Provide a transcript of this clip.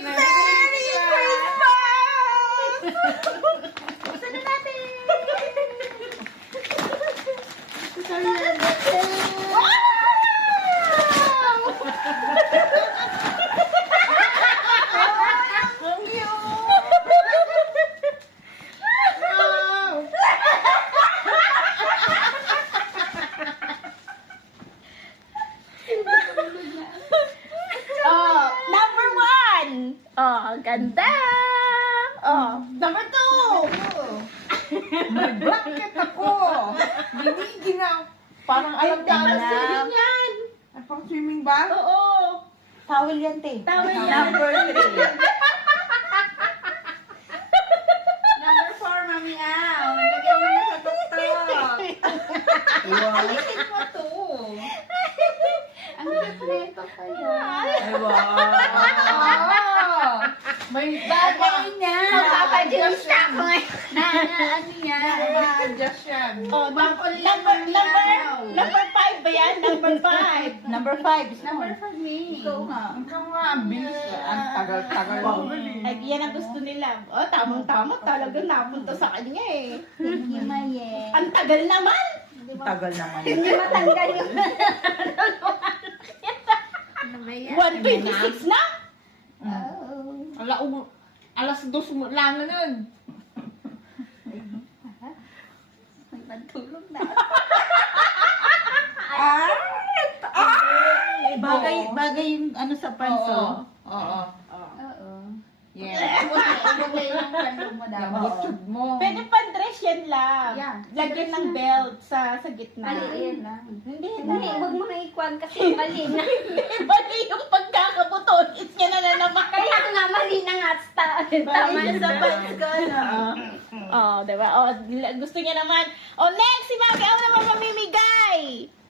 Merry Christmas! Buksan na natin! Oh, number 1. Oh, ganda. Oh, Number 2! May blanket ako! Binigin na. Parang alam ka na. swimming yan. Ay, pang swimming ba? Oo. Towel yan, te. Tawag yan. Number 3. Number 4, Mami Aw. Lagyan mo na sa tuktok. Alisin mo to. Ang sekreto kayo. Ay, wow! May Bagay niya. Magpapajuice na ako. Ano yan? Ma-adjust yan. Oh, number 5 ba yan? Number 5. Number 5 is Number more. 5 me. Ikaw nga. Ikaw nga, ang bilis. Ang tagal-tagal. Ay, yan ang gusto nila. Oh, tamang-tama. Talagang napunta sa kanya eh. Thank you, Maye. Ang tagal naman. Tagal naman. Hindi matanggal yung... Ano ba yan? 126 na? Oh. Alas 2 mo lang na nun. May pantulog na. Bagay yung ano sa panso. Oo. Oo. Yeah. Ibagay yung pantulog mo daw. Yung butchod mo. Pwede pa-dress yan lang. Yeah. Lagyan ng belt sa gitna. Maliit lang. Hindi Hindi, na. huwag mo na ikuan kasi mali na. Mali yung pagkakabutonis niya na naman. Kaya nga, mali na nga. Tama Mali sa sa pants ko, no? Oh, diba? Oh, gusto niya naman. Oh, next, si Mami, ako naman mamimigay.